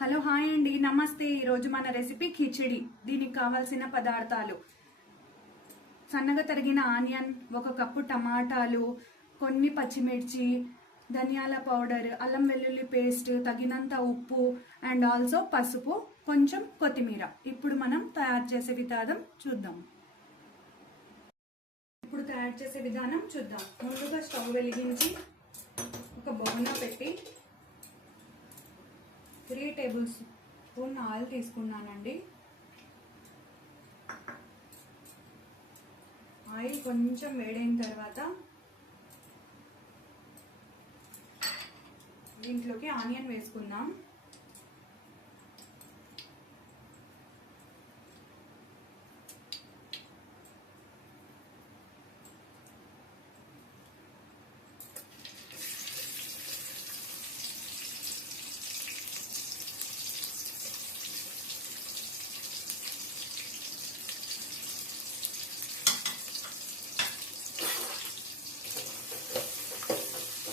Hello hi అండి, నమస్తే. ఈరోజు మన రెసిపీ కిచిడి. దీనికి కావాల్సిన పదార్థాలు: సన్నగా తరిగిన ఆనియన్, 1 కప్పు టమాటాలు, కొన్ని పచ్చిమిర్చి, ధనియాల పౌడర్, అల్లం వెల్లుల్లి పేస్ట్, తగినంత ఉప్పు అండ్ ఆల్సో పసుపు, కొంచెం కొత్తిమీర. ఇప్పుడు మనం తయారు చేసే విధానం చూద్దాం. ముందుగా స్టవ్ వెలిగించి ఒక బౌల్లో పెట్టి 3 టేబుల్ స్పూన్ ఆయిల్ తీసుకున్నానండి. ఆయిల్ కొంచెం వేడైన తర్వాత దీంట్లోకి ఆనియన్ వేసుకుందాం.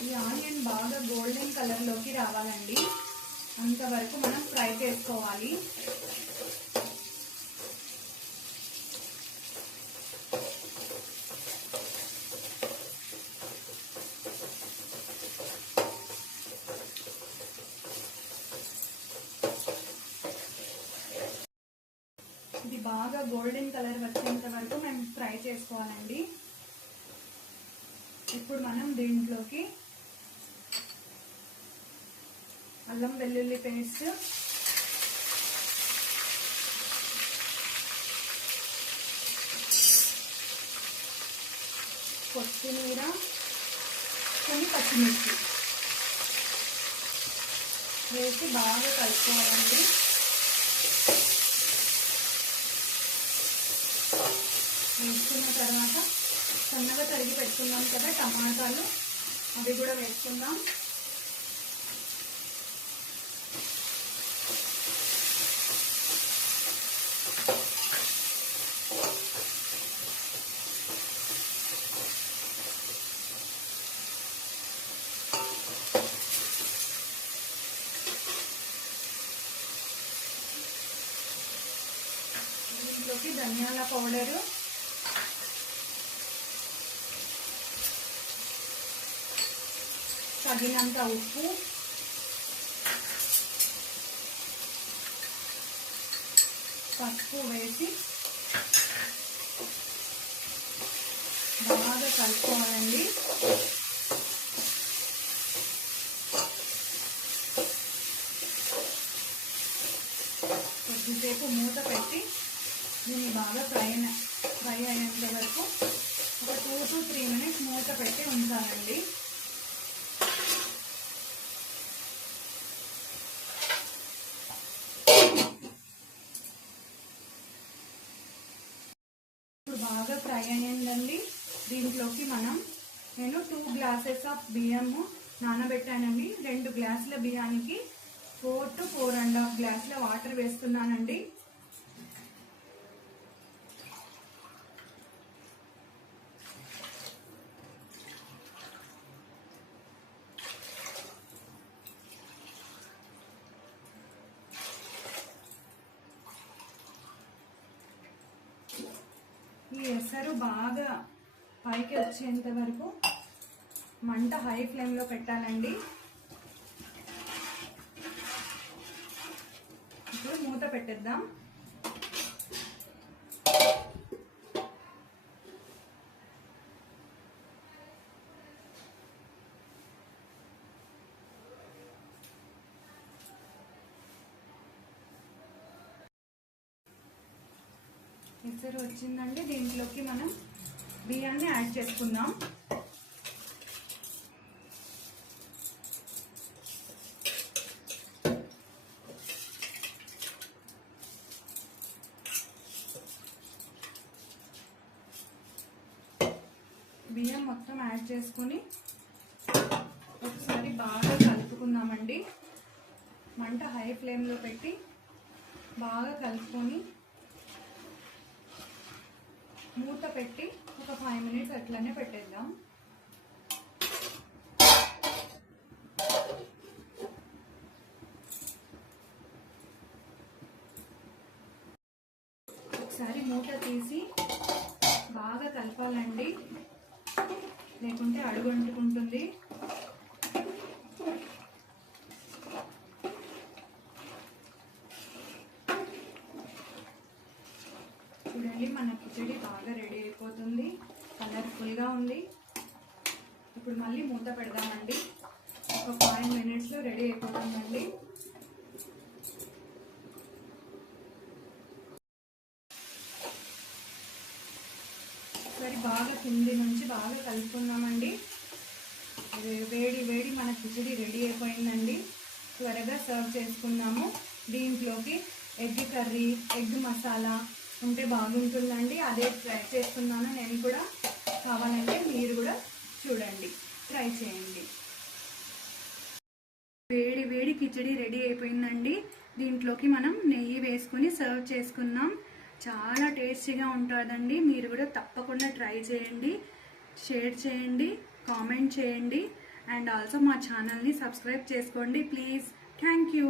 ఈ ఆనియన్ బాగా గోల్డెన్ కలర్లోకి రావాలండి, అంతవరకు మనం ఫ్రై చేసుకోవాలి. ఇది బాగా గోల్డెన్ కలర్ వచ్చేంత వరకు మనం ఫ్రై చేసుకోవాలండి. ఇప్పుడు మనం దీంట్లోకి అల్లం వెల్లుల్లి పేస్ట్, కొత్తిమీర, కొన్ని పచ్చిమిర్చి వేసి బాగా కలుపుకోవాలండి. వేసుకున్న తర్వాత సన్నగా తరిగి పెట్టుకున్నాం కదా టమాటాలు, అవి కూడా వేసుకుందాం. దీంట్లోకి ధనియాల పౌడరు, తగినంత ఉప్పు, పసుపు వేసి బాగా కలుపుకోవాలండి. కొద్దిసేపు మూత పెట్టి దీన్ని బాగా ఫ్రై అయ్యేంత వరకు ఒక 2 to 3 మినిట్స్ మూత పెట్టి ఉంచాలండి. ఇప్పుడు బాగా ఫ్రై అయ్యిందండి. దీంట్లోకి నేను 2 గ్లాసెస్ ఆఫ్ బియ్యము నానబెట్టానండి. 2 గ్లాసుల బియ్యానికి 4 to 4.5 గ్లాసుల వాటర్ వేస్తున్నానండి. ఈ ఎసరు బాగా పైకి వచ్చేంత వరకు మంట హై ఫ్లేమ్లో పెట్టాలండి. ఇప్పుడు మూత పెట్టేద్దాం. ఎసరు వచ్చిందండి. దీంట్లోకి మనం బియ్యాన్ని యాడ్ చేసుకుందాం. బియ్యం మొత్తం యాడ్ చేసుకుని ఒకసారి బాగా కలుపుకుందామండి. మంట హై ఫ్లేమ్లో పెట్టి బాగా కలుపుకొని మూత పెట్టి ఒక 5 మినిట్స్ అట్లనే పెట్టేద్దాం. ఒకసారి మూత తీసి బాగా కలపాలండి, లేకుంటే అడుగు అంటుకుంటుంది. చూడండి మన కిచడి బాగా రెడీ అయిపోతుంది, కలర్ఫుల్గా ఉంది. ఇప్పుడు మళ్ళీ మూత పెడదామండి. ఒక 5 మినిట్స్లో రెడీ అయిపోతుందండి. సరే బాగా కింది నుంచి బాగా కలుపుకుందామండి. వేడి వేడి మన కిచడి రెడీ అయిపోయిందండి. త్వరగా సర్వ్ చేసుకుందాము. దీంట్లోకి ఎగ్ కర్రీ, ఎగ్ మసాలా ఉంటే బాగుంటుందండి. అదే ట్రై చేస్తున్నాను నేను కూడా. కావాలంటే మీరు కూడా చూడండి, ట్రై చేయండి. వేడి వేడి కిచడి రెడీ అయిపోయిందండి. దీంట్లోకి మనం నెయ్యి వేసుకుని సర్వ్ చేసుకుందాం. చాలా టేస్టీగా ఉంటుందండి. మీరు కూడా తప్పకుండా ట్రై చేయండి, షేర్ చేయండి, కామెంట్ చేయండి, అండ్ ఆల్సో మా ఛానల్ని సబ్స్క్రైబ్ చేసుకోండి ప్లీజ్. Thank you.